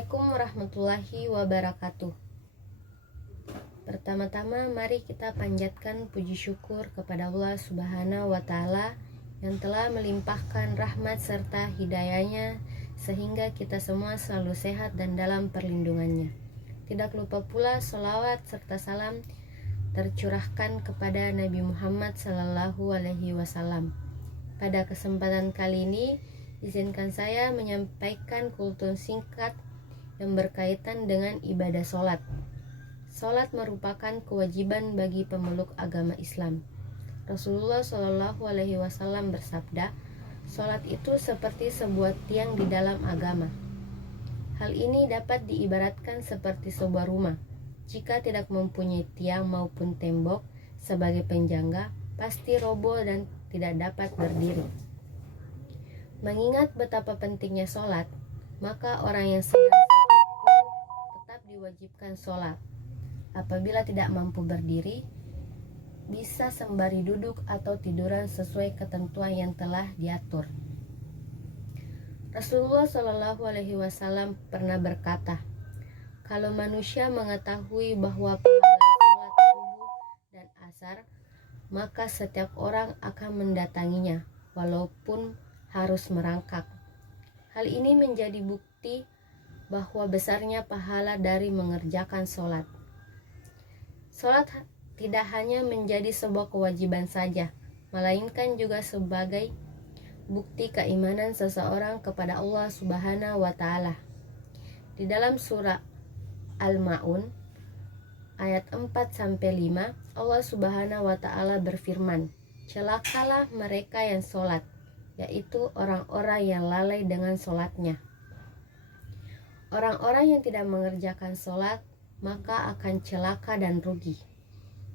Assalamualaikum warahmatullahi wabarakatuh. Pertama-tama mari kita panjatkan puji syukur kepada Allah Subhanahu wa Ta'ala yang telah melimpahkan rahmat serta hidayahnya sehingga kita semua selalu sehat dan dalam perlindungannya. Tidak lupa pula sholawat serta salam tercurahkan kepada Nabi Muhammad Sallallahu Alaihi Wasallam. Pada kesempatan kali ini izinkan saya menyampaikan kultur singkat yang berkaitan dengan ibadah sholat. Sholat merupakan kewajiban bagi pemeluk agama Islam. Rasulullah Shallallahu Alaihi Wasallam bersabda, sholat itu seperti sebuah tiang di dalam agama. Hal ini dapat diibaratkan seperti sebuah rumah. Jika tidak mempunyai tiang maupun tembok sebagai penjaga, pasti roboh dan tidak dapat berdiri. Mengingat betapa pentingnya sholat, maka orang yang sedang sakit pun tetap diwajibkan sholat. Apabila tidak mampu berdiri, bisa sembari duduk atau tiduran sesuai ketentuan yang telah diatur. Rasulullah Shallallahu Alaihi Wasallam pernah berkata, kalau manusia mengetahui bahwa pahala sholat subuh dan asar, maka setiap orang akan mendatanginya, walaupun harus merangkak. Hal ini menjadi bukti bahwa besarnya pahala dari mengerjakan sholat. Sholat tidak hanya menjadi sebuah kewajiban saja, melainkan juga sebagai bukti keimanan seseorang kepada Allah Subhanahu wa Ta'ala. Di dalam surah Al-Ma'un ayat 4-5, Allah Subhanahu wa Ta'ala berfirman, celakalah mereka yang sholat, yaitu orang-orang yang lalai dengan sholatnya. Orang-orang yang tidak mengerjakan sholat maka akan celaka dan rugi.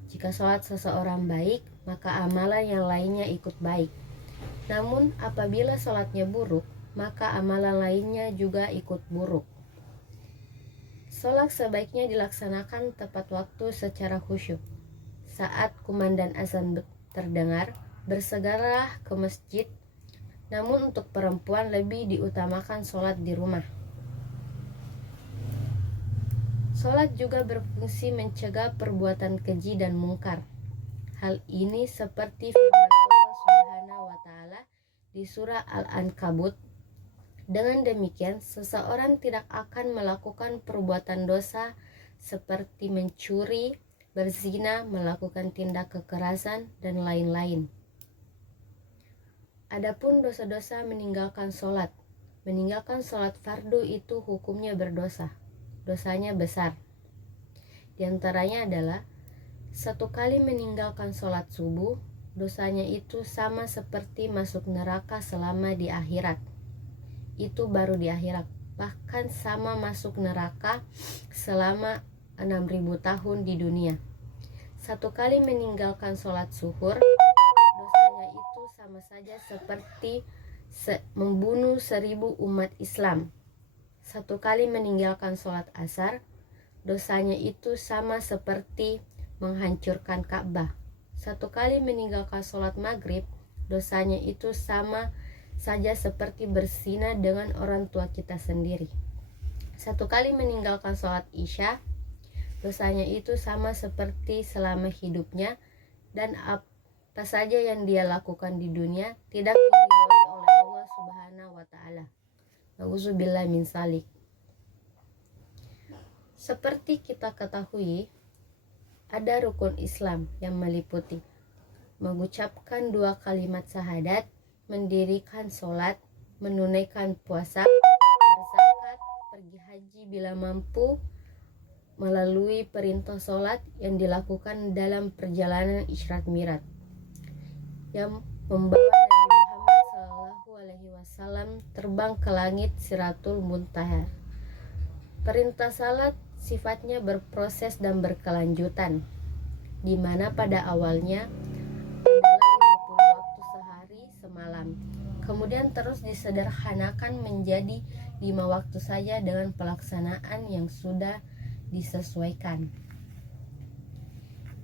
Jika sholat seseorang baik, maka amalan yang lainnya ikut baik. Namun apabila sholatnya buruk, maka amalan lainnya juga ikut buruk. Sholat sebaiknya dilaksanakan tepat waktu secara khusyuk. Saat kumandang azan terdengar, bersegeralah ke masjid. Namun untuk perempuan lebih diutamakan sholat di rumah. Sholat juga berfungsi mencegah perbuatan keji dan mungkar. Hal ini seperti firman Allah Subhanahu wa Ta'ala di surah Al-Ankabut. Dengan demikian, seseorang tidak akan melakukan perbuatan dosa seperti mencuri, berzina, melakukan tindak kekerasan, dan lain-lain. Adapun dosa-dosa meninggalkan sholat. Meninggalkan sholat fardu itu hukumnya berdosa. Dosanya besar. Di antaranya adalah satu kali meninggalkan sholat subuh, dosanya itu sama seperti masuk neraka selama di akhirat. Itu baru di akhirat. Bahkan sama masuk neraka selama 6.000 tahun di dunia. Satu kali meninggalkan sholat zuhur, dosanya itu sama saja seperti membunuh 1.000 umat Islam. Satu kali meninggalkan sholat asar, dosanya itu sama seperti menghancurkan Ka'bah. Satu kali meninggalkan sholat maghrib, dosanya itu sama saja seperti berzina dengan orang tua kita sendiri. Satu kali meninggalkan sholat isya, dosanya itu sama seperti selama hidupnya, dan apa saja yang dia lakukan di dunia tidak diridhoi oleh Allah Subhanahu wa Ta'ala. Nauzubillah min salik. Seperti kita ketahui, ada rukun Islam yang meliputi mengucapkan 2 kalimat syahadat, mendirikan sholat, menunaikan puasa, berzakat, pergi haji bila mampu, melalui perintah sholat yang dilakukan dalam perjalanan Isra Mi'raj yang membawa Nabi Muhammad Shallallahu Alaihi Wasallam terbang ke langit Sidratul Muntaha. Perintah salat sifatnya berproses dan berkelanjutan, di mana pada awalnya adalah 50 waktu sehari semalam, kemudian terus disederhanakan menjadi 5 waktu saja dengan pelaksanaan yang sudah disesuaikan.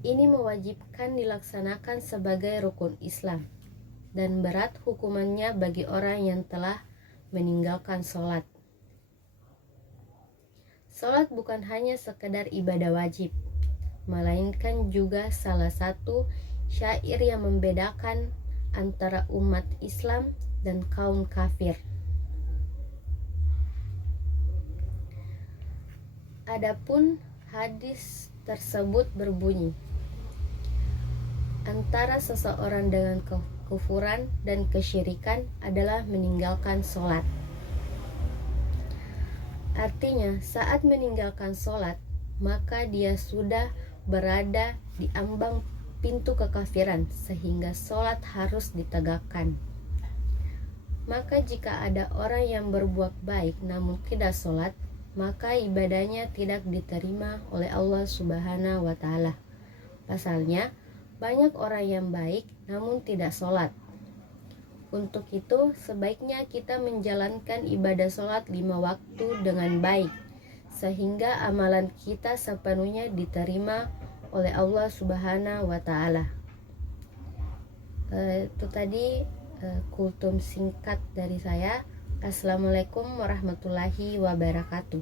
Ini mewajibkan dilaksanakan sebagai rukun Islam dan berat hukumannya bagi orang yang telah meninggalkan sholat. Salat bukan hanya sekedar ibadah wajib, melainkan juga salah satu syair yang membedakan antara umat Islam dan kaum kafir. Adapun hadis tersebut berbunyi, antara seseorang dengan kekufuran dan kesyirikan adalah meninggalkan sholat. Artinya, saat meninggalkan sholat, maka dia sudah berada di ambang pintu kekafiran, sehingga sholat harus ditegakkan. Maka jika ada orang yang berbuat baik namun tidak sholat, maka ibadahnya tidak diterima oleh Allah Subhanahu wa Ta'ala. Pasalnya, banyak orang yang baik namun tidak sholat. Untuk itu, sebaiknya kita menjalankan ibadah sholat 5 waktu dengan baik, sehingga amalan kita sepenuhnya diterima oleh Allah Subhanahu wa Ta'ala. Itu tadi kultum singkat dari saya. Assalamualaikum warahmatullahi wabarakatuh.